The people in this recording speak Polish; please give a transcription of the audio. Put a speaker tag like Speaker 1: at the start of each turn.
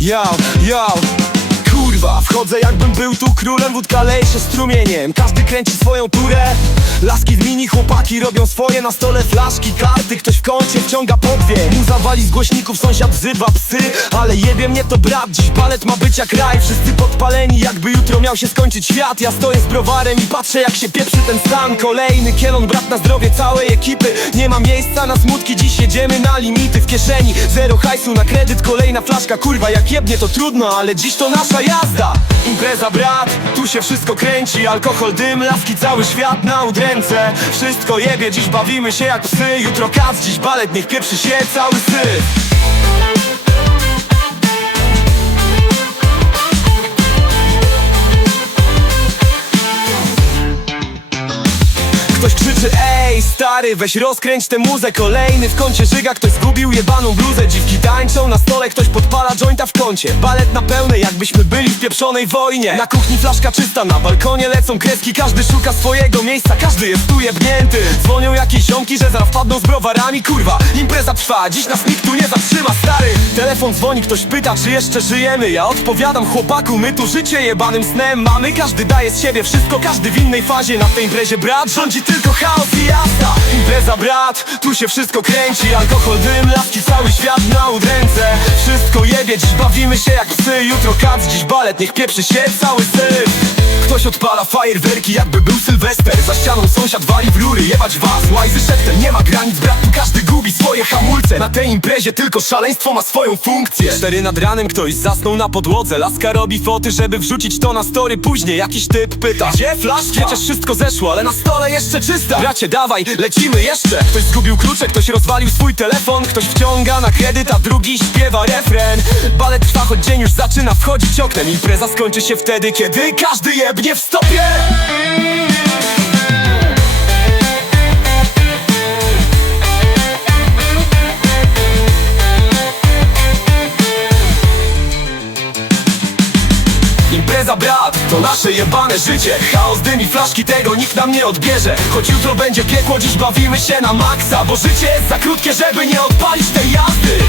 Speaker 1: Yo, yo Kurwa, wchodzę jakbym był tu królem Wódka leje się strumieniem. Każdy kręci swoją turę Laski z mini, chłopaki robią swoje. Na stole flaszki, karty, ktoś w kącie wciąga po dwie. Mu zawali z głośników, sąsiad wzywa psy. Ale jebie mnie to brat, dziś balet ma być jak raj. Wszyscy podpaleni, jakby jutro miał się skończyć świat. Ja stoję z browarem i patrzę jak się pieprzy ten stan. Kolejny kielon, brat na zdrowie całej ekipy. Nie ma miejsca na smutki, dziś jedziemy na limity W kieszeni. Zero hajsu na kredyt, kolejna flaszka. Kurwa, jak jebnie to trudno, ale dziś to nasza jazda. Impreza brat, tu się wszystko kręci. Alkohol, dym, laski, cały świat na Wszystko jebie, dziś bawimy się jak psy. Jutro kac, dziś balet, niech pieprzy się cały syf. Ktoś krzyczy stary weź rozkręć tę muzę. Kolejny w kącie żyga. Ktoś zgubił jebaną bluzę. Dziwki tańczą na stole. Ktoś podpala jointa w kącie. Balet na pełnej jakbyśmy byli w pieprzonej wojnie. Na kuchni flaszka czysta, na balkonie lecą kreski. Każdy szuka swojego miejsca, każdy jest tu jebnięty. Dzwonią jakieś ziomki, że zaraz wpadną z browarami. Kurwa, impreza trwa, dziś nas nikt tu nie zatrzyma. Stary Telefon dzwoni, ktoś pyta czy jeszcze żyjemy. Ja odpowiadam chłopaku, my tu życie jebanym snem. Mamy Każdy daje z siebie wszystko, każdy w innej fazie. Na tej imprezie brat rządzi tylko chaos brat, tu się wszystko kręci Alkohol, dym, laski, cały świat na udręce. Wszystko jebie, dziś bawimy się jak psy. Jutro kac, dziś balet, niech pieprzy się cały syf. Ktoś odpala fajerwerki jakby był Sylwester. Za ścianą sąsiad wali w rury, jebać was. Łajzy szeptem, nie ma granic, brat, tu każdy gubi swoje hamulce. Na tej imprezie tylko szaleństwo ma swoją funkcję. Cztery nad ranem ktoś zasnął na podłodze. Laska robi foty, żeby wrzucić to na story. Później jakiś typ pyta Gdzie flaszka? Przecież wszystko zeszło, ale na stole jeszcze czysta. Bracie dawaj, lecimy Ktoś zgubił klucze, ktoś rozwalił swój telefon Ktoś wciąga na kredyt, a drugi śpiewa refren. Balet trwa, choć dzień już zaczyna wchodzić oknem. Impreza skończy się wtedy, kiedy każdy jebnie w stopie. Impreza brat, to nasze jebane życie. Chaos, dym i flaszki, tego nikt nam nie odbierze. Choć jutro będzie piekło, dziś bawimy się na maksa Bo życie jest za krótkie, żeby nie odpalić tej jazdy